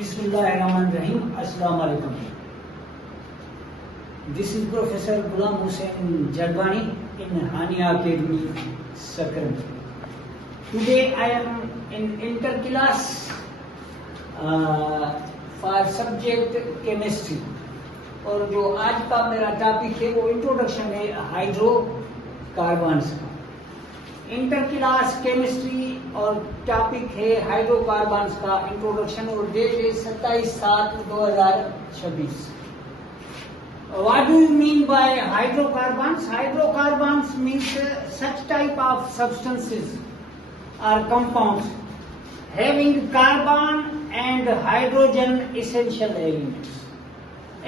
Bismillahirrahmanirrahim. Assalamu alaikum. This is Professor Ghulam Hussain Jarbani in Hania Academy, Sakran. Today I am in interclass for subject chemistry. और जो आज का मेरा topic है वो introduction है हाइड्रोकार्बन्स का। इंटर केमिस्ट्री और टॉपिक है हाइड्रोकार्बन्स का इंट्रोडक्शन और डेट है 27/7/2026। What do you mean by hydrocarbons? Hydrocarbons means such type of substances or compounds having carbon and hydrogen essential elements.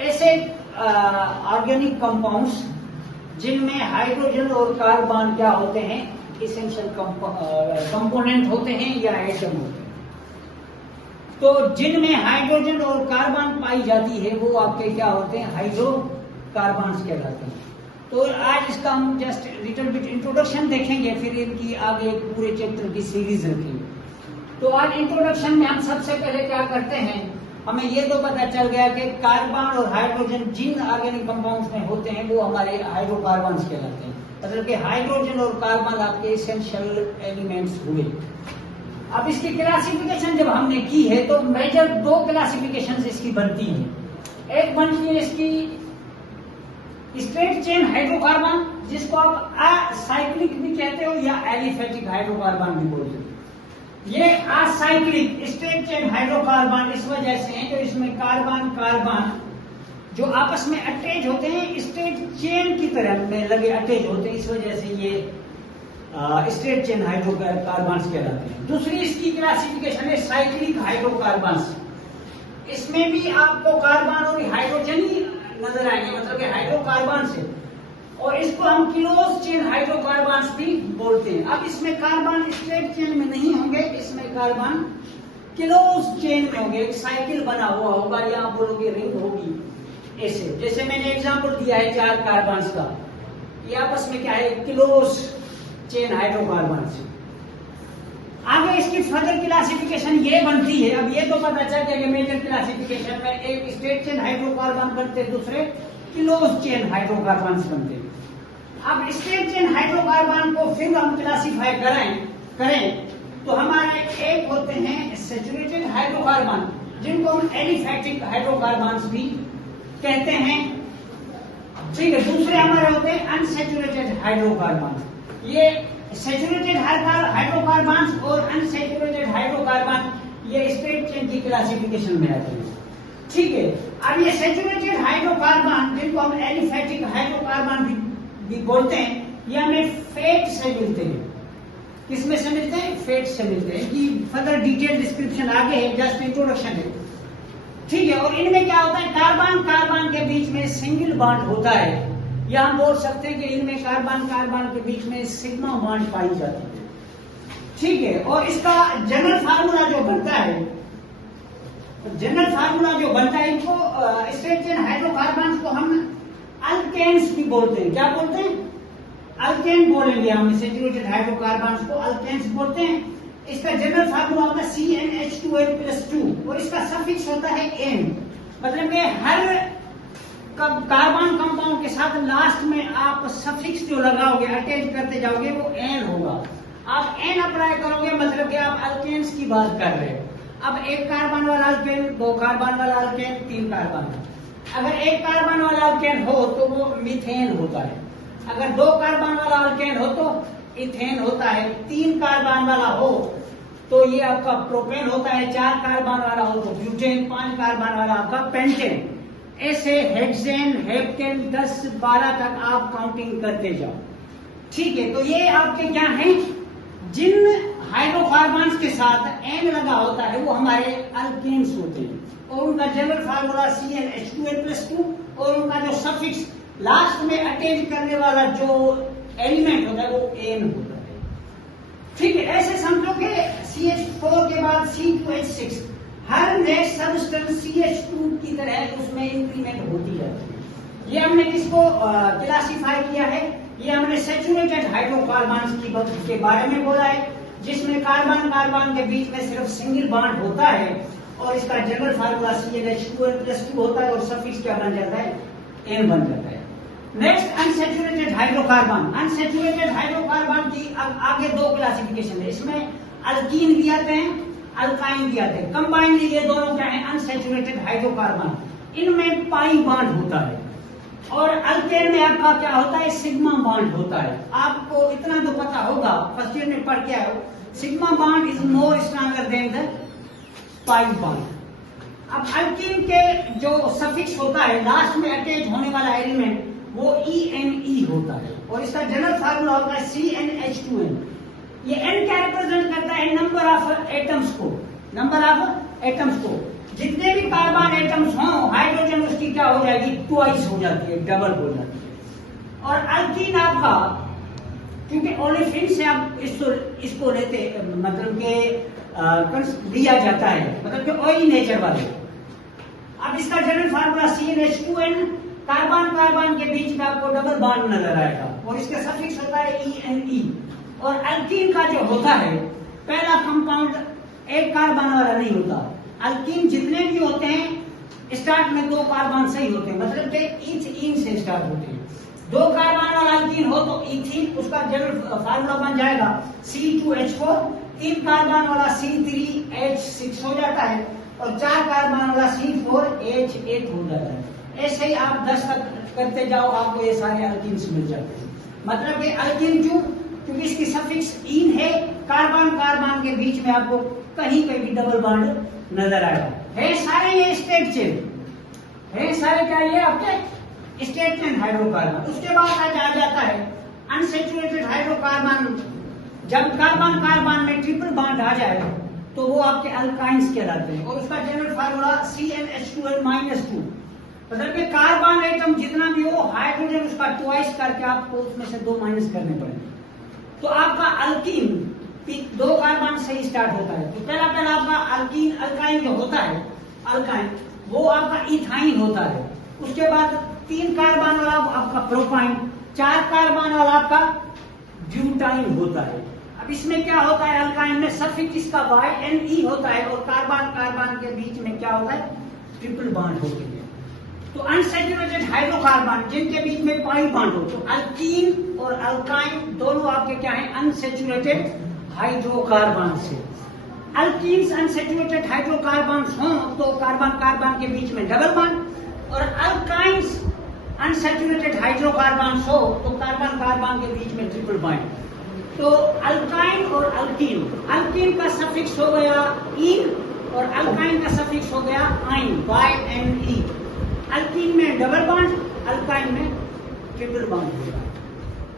ऐसे ऑर्गेनिक कंपाउंड्स जिनमें हाइड्रोजन और कार्बन क्या होते हैं, इसेंशियल कंपोनेंट होते हैं या एटम होते हैं। तो जिनमें हाइड्रोजन और कार्बन पाई जाती है वो आपके क्या होते हैं, हाइड्रोकार्बन्स कहलाते हैं। तो आज इसका हम जस्ट लिटिल बिट इंट्रोडक्शन देखेंगे, फिर इनकी आगे पूरे चैप्टर की सीरीज रखेंगे। तो आज इंट्रोडक्शन में हम सबसे पहले क्या करते हैं, हमें ये तो पता चल गया कि कार्बन और हाइड्रोजन जिन ऑर्गेनिक कंपाउंड्स में होते हैं वो हमारे हाइड्रोकार्बन्स कहलाते हैं। मतलब कि हाइड्रोजन और कार्बन आपके एसेंशियल एलिमेंट्स हुए। अब इसकी क्लासिफिकेशन जब हमने की है तो मेजर दो क्लासिफिकेशन इसकी बनती है। एक बनती है इसकी स्ट्रेट चेन हाइड्रोकार्बन, जिसको आप असाइक्लिक भी कहते हो या एलिफेटिक हाइड्रोकार्बन भी बोलते हो। ये असाइक्लिक स्ट्रेट चेन हाइड्रोकार्बन इस वजह से है जो इसमें कार्बन कार्बन जो आपस में अटैच होते हैं, स्ट्रेट चेन की तरह में लगे अटैच होते हैं, इस वजह से ये स्ट्रेट चेन हाइड्रोकार्बन्स कहलाते हैं। दूसरी इसकी क्लासिफिकेशन है साइक्लिक हाइड्रोकार्बन्स। इसमें भी आपको कार्बन और हाइड्रोजन ही नजर आएंगे, मतलब कि हाइड्रोकार्बन से, और इसको हम क्लोज चेन हाइड्रोकार्बन्स भी बोलते हैं। अब इसमें कार्बन स्ट्रेट चेन में नहीं होंगे, इसमें कार्बन क्लोज चेन में होंगे, एक साइकिल बना हुआ होगा या आप बोलोगे रिंग होगी ऐसे। जैसे मैंने एग्जांपल दिया है 4 कार्बन्स का, ये आपस में क्या है, क्लोज चेन हाइड्रोकार्बन्स। आगे इसकी फर्दर क्लासिफिकेशन ये बनती है। अब ये तो पता चल गया कि मेजर क्लासिफिकेशन में एक स्ट्रेट चेन हाइड्रोकार्बन बनते, दूसरे क्लोज चेन हाइड्रोकार्बन्स बनते। अब स्ट्रेट चेन हाइड्रोकार्बन को फिर हम क्लासिफाई करें तो हमारे एक होते हैं सैचुरेटेड हाइड्रोकार्बन, जिनको हम एलिफेटिक हाइड्रोकार्बन्स भी कहते हैं, ठीक है। दूसरे हमारे होते हैं अनसैचुरेटेड हाइड्रोकार्बन। ये सैचुरेटेड हाइड्रोकार्बन्स और अनसैचुरेटेड हाइड्रोकार्बन ये स्ट्रेट चेन की क्लासिफिकेशन में आते हैं, ठीक है। अब ये सैचुरेटेड हाइड्रोकार्बन जिनको हम एलिफेटिक हाइड्रोकार्बन भी बोलते हैं, ये हमें फैट से मिलते हैं। किसमें से मिलते हैं? फैट से मिलते हैं। कि फर्दर डिटेल डिस्क्रिप्शन आगे है, जस्ट इंट्रोडक्शन है, ठीक है। और इनमें क्या होता है, कार्बन कार्बन के बीच में सिंगल बॉन्ड होता है, या हम बोल सकते हैं कि इनमें कार्बन कार्बन के बीच में सिग्मा बॉन्ड पाई जाती है, ठीक है। और इसका जनरल फार्मूला जो बनता है, इनको स्ट्रेट चेन हाइड्रोकार्बन्स को हम अल्केन्स भी बोलते हैं। क्या बोलते हैं? अल्केन बोलेंगे हम। सैचुरेटेड हाइड्रोकार्बन्स को अल्केन्स बोलते हैं। इसका जनरल फार्मूला होता है CnH2n+2 और इसका सफिक्स होता है n। मतलब कि हर कार्बन कंपाउंड के साथ लास्ट में आप सफिक्स जो लगाओगे, अटैच करते जाओगे, वो n होगा। आप n अप्लाई करोगे मतलब कि आप अल्केन्स की बात कर रहे हो। अब एक कार्बन वाला अल्केन, 2 कार्बन वाला अल्केन, 3 कार्बन। अगर एक कार्बन वाला अल्केन हो तो वो मीथेन होता है। अगर 2 कार्बन वाला अल्केन हो तो इथेन होता है। 3 कार्बन वाला हो तो ये आपका प्रोपेन होता है। 4 कार्बन वाला हो तो ब्यूटेन। 5 कार्बन वाला आपका पेंटेन। ऐसे हेक्सेन, हेप्टेन, 10-12 तक आप काउंटिंग करते जाओ, ठीक है। तो ये आपके क्या हैं, जिन हाइड्रोकार्बन्स के साथ n लगा होता है वो हमारे अल्केन्स होते हैं, और उनका जनरल फार्मूला CnH2n+2 और उनका जो सफिक्स लास्ट में अटैच करने वाला जो एलिमेंट होता है वो n होता है, ठीक है। ऐसे समझो कि CH4 के बाद C2H6, हर नेक्स्ट सबस्टेंस CH2 की तरह उसमें इंक्रीमेंट होती जाती है। ये हमने किसको क्लासिफाई किया है, ये हमने सैचुरेटेड हाइड्रोकार्बन्स के बारे में बोला है, जिसमें कार्बन कार्बन के बीच में सिर्फ सिंगल बॉन्ड होता है और इसका जनरल फार्मूला CnH2n+2 होता है और सफिक्स क्या बन जाता है, N बन जाता है। Next unsaturated hydrocarbon. Unsaturated hydrocarbon की अब आगे दो क्लासिफिकेशन है, इसमें अल्कीन भी आते हैं, अल्काइन भी आते हैं। कंबाइनली ये दोनों क्या है, अनसैचुरेटेड हाइड्रोकार्बन। इनमें पाई बॉन्ड होता है और अल्केन में आपका क्या होता है, सिग्मा बॉन्ड होता है। आपको इतना तो पता होगा, फर्स्ट ईयर में पढ़ के आए हो, sigma bond is more stronger than the pi bond. अब अल्कीन के जो सफिक्स होता है, लास्ट में अटैच होने वाला एलिमेंट, वो ENE होता है और इसका जनरल फार्मूला होता है CnH2n। ये N क्या रिप्रेजेंट करता है, नंबर ऑफ एटम्स को, नंबर ऑफ एटम्स को। जितने भी कार्बन एटम्स हों, हाइड्रोजन उसकी क्या हो जाएगी, ट्वाइस हो जाती है, डबल हो जाती है। और अल्कीन आपका, क्योंकि ओलेफिन से आप इसको लेते, मतलब के लिया जाता है, मतलब कि ऑयली नेचर वाले। अब इसका general formula CnH2n, carbon carbon के बीच में आपको डबल बॉन्ड नजर आएगा और इसका सफिक्स होता है ENE। और अल्कीन का जो होता है, पहला कंपाउंड एक कार्बन वाला नहीं होता। अल्कीन जितने भी होते हैं स्टार्ट में दो कार्बन से ही होते हैं, मतलब कि ईथीन से स्टार्ट होते हैं। दो कार्बन वाला अल्कीन हो तो ईथीन, उसका जनरल फार्मूला बन जाएगा C2H4। तीन कार्बन वाला C3H6 हो जाता है और चार कार्बन वाला C4H8 हो जाता है। ऐसे ही आप 10 तक करते जाओ, आपको ये सारे अल्कीन्स मिल जाते हैं। मतलब कि अल्कीन क्योंकि इसकी सफिक्स ईन है, कार्बन कार्बन के बीच में आपको कहीं पे भी डबल बॉन्ड नजर आएगा। है सारे ये स्टेट चेन, है सारे क्या ये आपके स्टेट चेन हाइड्रोकार्बन। उसके बाद आ जाता है अनसैचुरेटेड हाइड्रोकार्बन। जब कार्बन कार्बन में ट्रिपल बॉन्ड आ जाए तो वो आपके अल्काइंस कहलाते हैं और उसका जनरल फार्मूला CnH2n-2। मतलब कि कार्बन एटम जितना भी हो, हाइड्रोजन उसका ट्वाइस करके आपको उसमें से 2 माइनस करने पड़ेंगे। तो आपका अल्कीन 2 कार्बन से ही स्टार्ट होता है। तो पहला आपका अल्कीन, अल्काइन जो होता है, अल्काइन वो आपका इथाइन होता है। उसके बाद 3 कार्बन वाला आपका प्रोपाइन, 4 कार्बन वाला आपका ब्यूटाइन होता है। अब इसमें क्या होता है, अल्काइन में सफिक्स इसका YNE होता है और कार्बन कार्बन के बीच में क्या होता है, ट्रिपल बॉन्ड होती है। तो अनसैचुरेटेड हाइड्रोकार्बन जिनके बीच में पाई बॉन्ड हो, तो अल्कीन और अल्काइन दोनों आपके क्या है, अनसैचुरेटेड हाइड्रोकार्बन से। अल्कीन्स अनसैचुरेटेड हाइड्रोकार्बन हो तो कार्बन कार्बन के बीच में डबल बॉन्ड, और अल्काइंस अनसैचुरेटेड हाइड्रोकार्बन हो तो कार्बन कार्बन के बीच में ट्रिपल बॉन्ड। तो अल्काइन और अल्कीन, अल्कीन का सफिक्स हो गया ईन और अल्काइन का सफिक्स हो गया आइन, YNE। अल्कीन में डबल बॉन्ड, अल्काइन में ट्रिपल बॉन्ड होगा।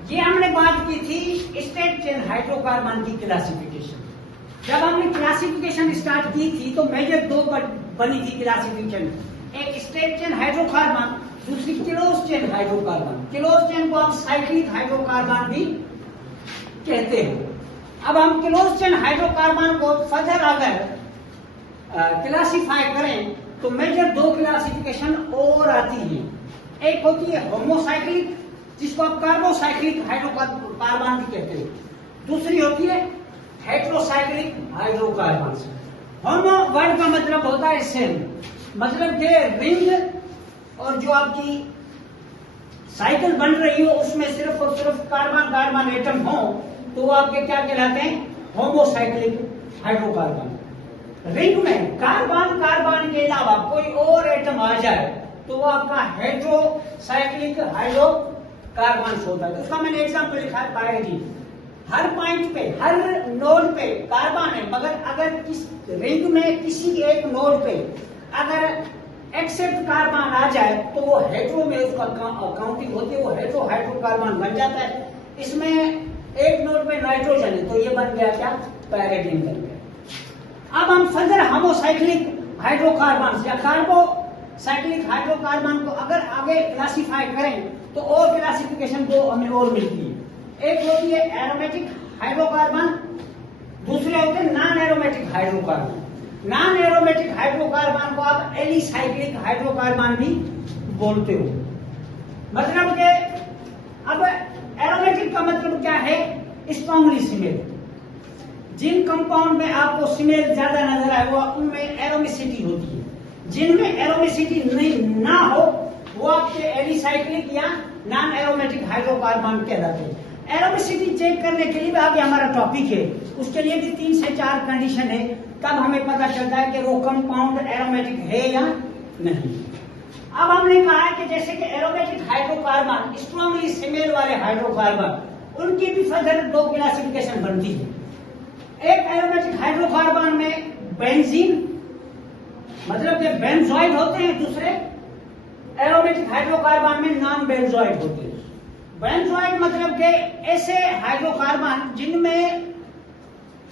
ये हमने बात की थी स्टेट चेन हाइड्रोकार्बन की क्लासिफिकेशन। जब हमने क्लासिफिकेशन स्टार्ट की थी तो मेजर 2 बनी थी क्लासिफिकेशन, एक स्टेट चेन हाइड्रोकार्बन, दूसरी close chain hydrocarbon. Close chain को आप साइक्लिक हाइड्रोकार्बन भी कहते हो। अब हम क्लोज चेन हाइड्रोकार्बन को फर्दर अगर क्लासिफाई करें तो मेजर 2 क्लासिफिकेशन और आती है। एक होती है होमोसाइक्लिक, जिसको आप कार्बोसाइक्लिक हाइड्रोकार्बन भी कहते हो। दूसरी होती है हेट्रोसाइक्लिक हाइड्रोकार्बन। होमो वर्ड का मतलब होता है सेम, मतलब कि रिंग और जो आपकी साइकिल बन रही हो उसमें सिर्फ और सिर्फ कार्बन कार्बन एटम हो तो वो आपके क्या कहलाते हैं, होमोसाइक्लिक हाइड्रोकार्बन। रिंग में कार्बन कार्बन के अलावा कोई और एटम आ जाए तो वो आपका हेट्रोसाइक्लिक हाइड्रोकार्बन होता है। उसका मैंने एग्जाम्पल लिखा है पायरीन। हर पॉइंट पे, हर नोड पे कार्बन है, मगर अगर इस रिंग में किसी एक नोड पे अगर एक्सेप्ट कार्बन आ जाए तो वो हेट्रो में उसका काउंटिंग होती है, वो हेट्रो हाइड्रोकार्बन बन जाता है। इसमें एक नोड पे नाइट्रोजन है तो ये बन गया क्या, पैराडीन बन गया। अब हम फर्दर होमोसाइक्लिक हाइड्रोकार्बन या कार्बोसाइक्लिक हाइड्रोकार्बन को अगर आगे क्लासिफाई करें तो और क्लासिफिकेशन 2 हमें और मिलती है। एक होती है एरोमेटिक हाइड्रोकार्बन, दूसरे होते हैं non aromatic hydrocarbon. Non aromatic hydrocarbon को आप एलिसाइक्लिक हाइड्रोकार्बन भी बोलते हो। मतलब कि अब एरोमेटिक का मतलब क्या है, स्ट्रांगली सिमेट्रिक। जिन कंपाउंड में आपको स्मेल ज्यादा नजर आए वो उनमें एरोमिसिटी होती है, जिनमें एरोमिसिटी नहीं ना हो वो आपके एलिसाइक्लिक या नॉन एरोमेटिक हाइड्रोकार्बन कहलाते हैं। एरोमिसिटी चेक करने के लिए भी आगे हमारा टॉपिक है, उसके लिए भी 3 से 4 कंडीशन है, तब हमें पता चलता है कि वो कंपाउंड एरोमेटिक है या नहीं। अब हमने कहा है कि जैसे कि एरोमेटिक हाइड्रोकार्बन, स्ट्रॉन्गली स्मेल वाले हाइड्रोकार्बन, उनकी भी फर्दर 2 क्लासिफिकेशन बनती है। एक एरोमेटिक हाइड्रोकार्बन में बेंजीन मतलब कि बेंजोइड होते हैं, दूसरे एरोमेटिक हाइड्रोकार्बन में नॉन बेंजोइड होते हैं। बेंजोइड मतलब के ऐसे हाइड्रोकार्बन जिनमें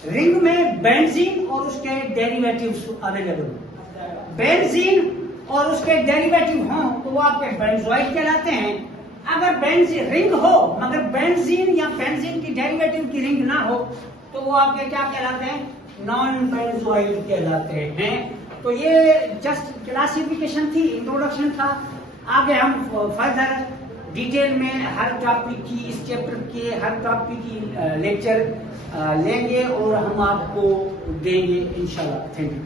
रिंग में बेंजीन और उसके डेरिवेटिव्स अवेलेबल हो। बेंजीन और उसके डेरिवेटिव हों तो वो आपके बेंजोइड कहलाते हैं। अगर बेंजीन रिंग हो मगर बेंजीन या बेंजीन की डेरिवेटिव की रिंग ना हो तो वो आपके क्या कहलाते हैं, नॉन बेंजोइड कहलाते हैं। तो ये जस्ट क्लासिफिकेशन थी, इंट्रोडक्शन था। आगे हम फर्दर डिटेल में हर टॉपिक की, इस चैप्टर के हर टॉपिक की लेक्चर लेंगे और हम आपको देंगे इंशाल्लाह। Thank you.